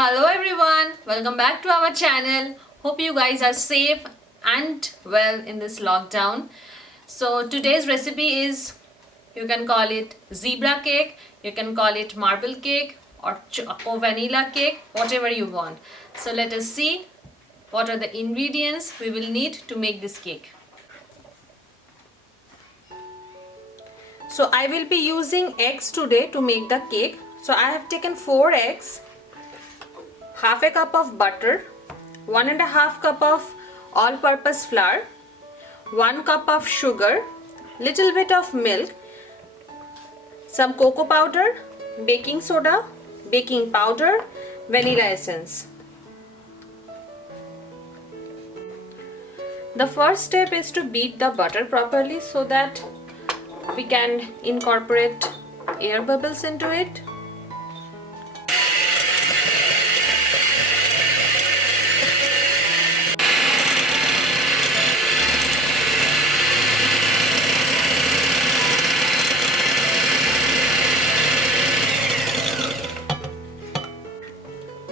Hello everyone, welcome back to our channel. Hope you guys are safe and well in this lockdown. So today's recipe is, you can call it zebra cake, you can call it marble cake or choco vanilla cake, whatever you want. So let us see what are the ingredients we will need to make this cake. So I will be using eggs today to make the cake. So I have taken 4 eggs, half a cup of butter, 1.5 cup of all-purpose flour, 1 cup of sugar, little bit of milk, some cocoa powder, baking soda, baking powder, vanilla essence. The first step is to beat the butter properly so that we can incorporate air bubbles into it.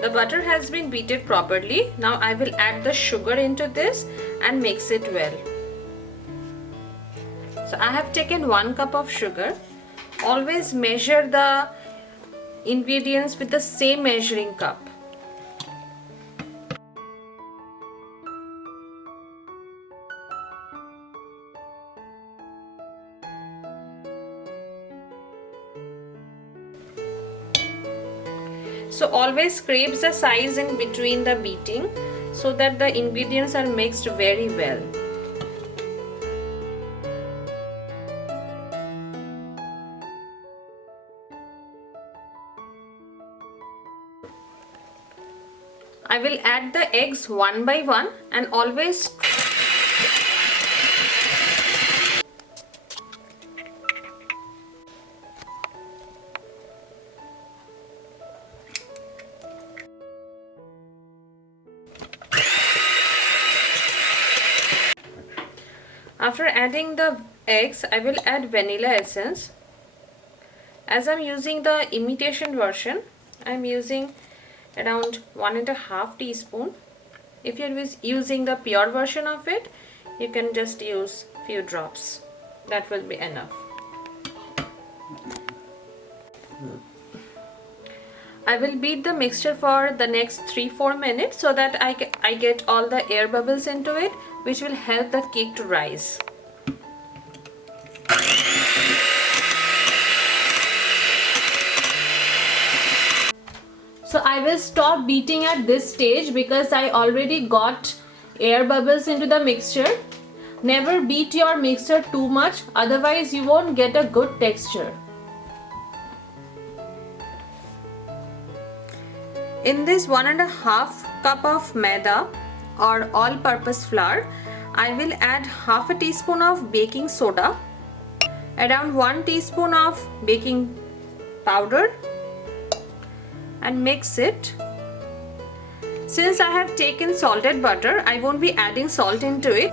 The butter has been beaten properly. Now I will add the sugar into this and mix it well. So I have taken 1 cup of sugar. Always measure the ingredients with the same measuring cup. So always scrape the sides in between the beating so that the ingredients are mixed very well. I will add the eggs one by one and always After adding the eggs, I will add vanilla essence. As I'm using the imitation version, I'm using around 1.5 teaspoon. If you're using the pure version of it, you can just use few drops. That will be enough. I will beat the mixture for the next 3-4 minutes so that I get all the air bubbles into it, which will help the cake to rise. So I will stop beating at this stage because I already got air bubbles into the mixture. Never beat your mixture too much, otherwise you won't get a good texture. In this 1.5 cup of maida or all-purpose flour, I will add half a teaspoon of baking soda, around 1 teaspoon of baking powder, and mix it. Since I have taken salted butter, I won't be adding salt into it.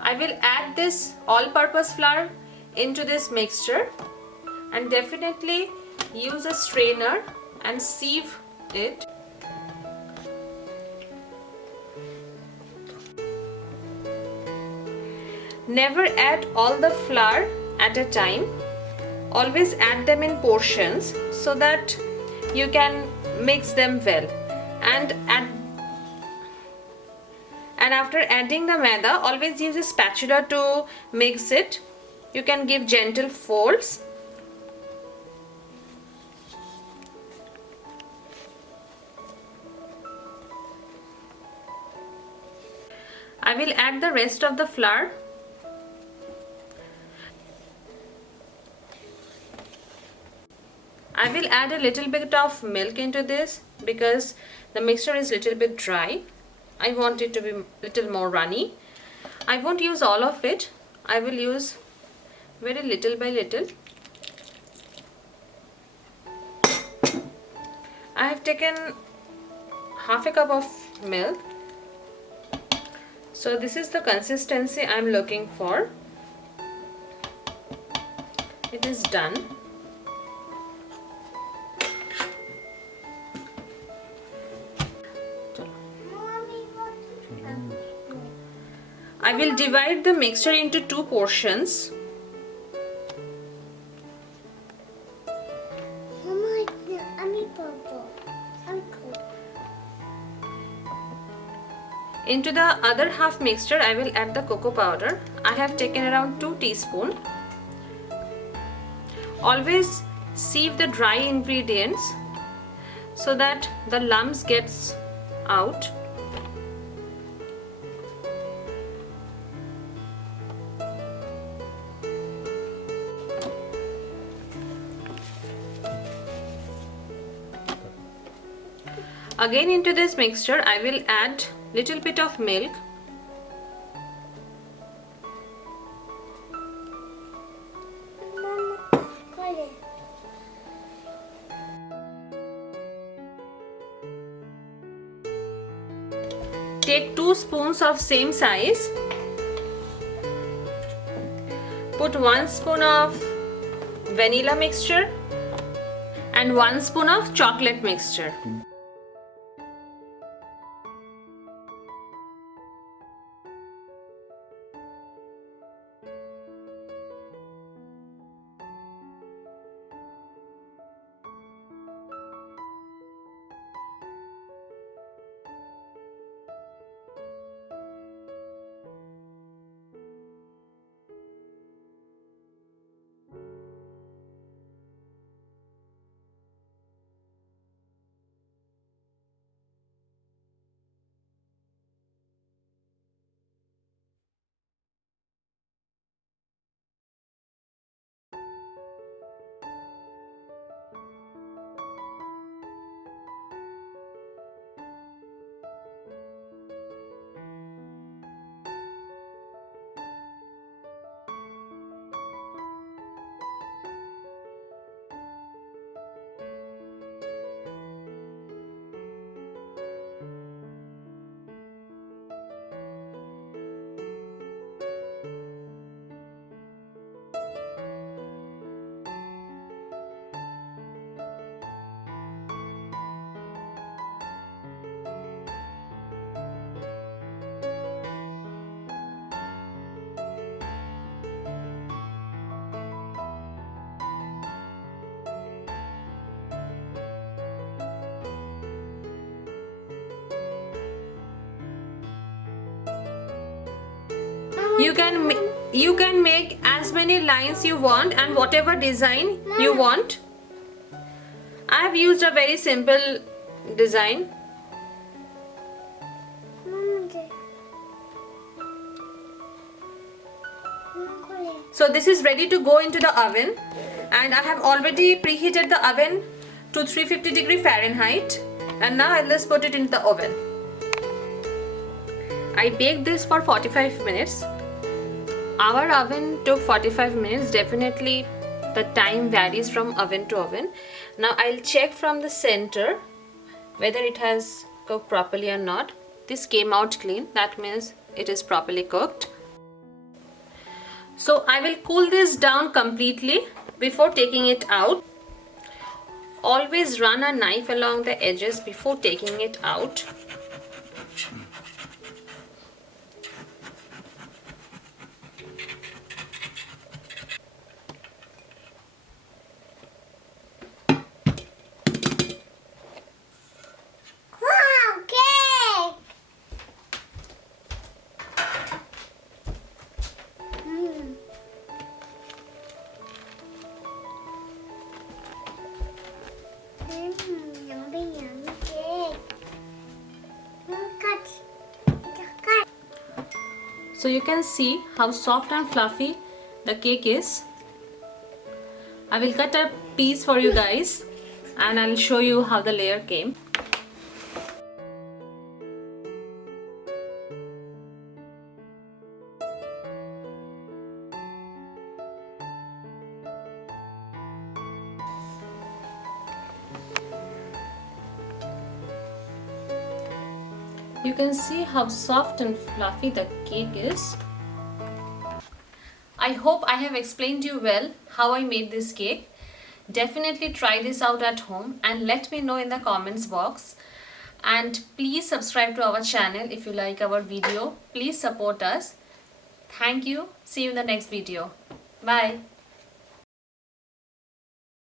I will add this all-purpose flour into this mixture and definitely use a strainer and sieve it. Never add all the flour at a time. Always add them in portions so that you can mix them well. And after adding the maida, always use a spatula to mix it. You can give gentle folds. I will add the rest of the flour. I will add a little bit of milk into this because the mixture is little bit dry. I want it to be little more runny. I won't use all of it. I will use very little by little. I have taken half a cup of milk. So this is the consistency I'm looking for. it is done. I will divide the mixture into two portions. Into the other half mixture, I will add the cocoa powder. I have taken around 2 teaspoons. Always sieve the dry ingredients so that the lumps gets out. Again, into this mixture I will add little bit of milk. Take 2 spoons of same size. Put 1 spoon of vanilla mixture and 1 spoon of chocolate mixture. You can make as many lines you want and whatever design you want. I have used a very simple design. So this is ready to go into the oven, and I have already preheated the oven to 350 Fahrenheit, and now I'll just put it into the oven. I baked this for 45 minutes. Our oven took 45 minutes. Definitely the time varies from oven to oven. Now I'll check from the center whether it has cooked properly or not. This came out clean. That means it is properly cooked. So I will cool this down completely before taking it out. Always run a knife along the edges before taking it out. So you can see how soft and fluffy the cake is. I will cut a piece for you guys and I'll show you how the layer came. You can see how soft and fluffy the cake is. I hope I have explained you well how I made this cake. Definitely try this out at home and let me know in the comments box. And please subscribe to our channel if you like our video. Please support us. Thank you. See you in the next video. Bye.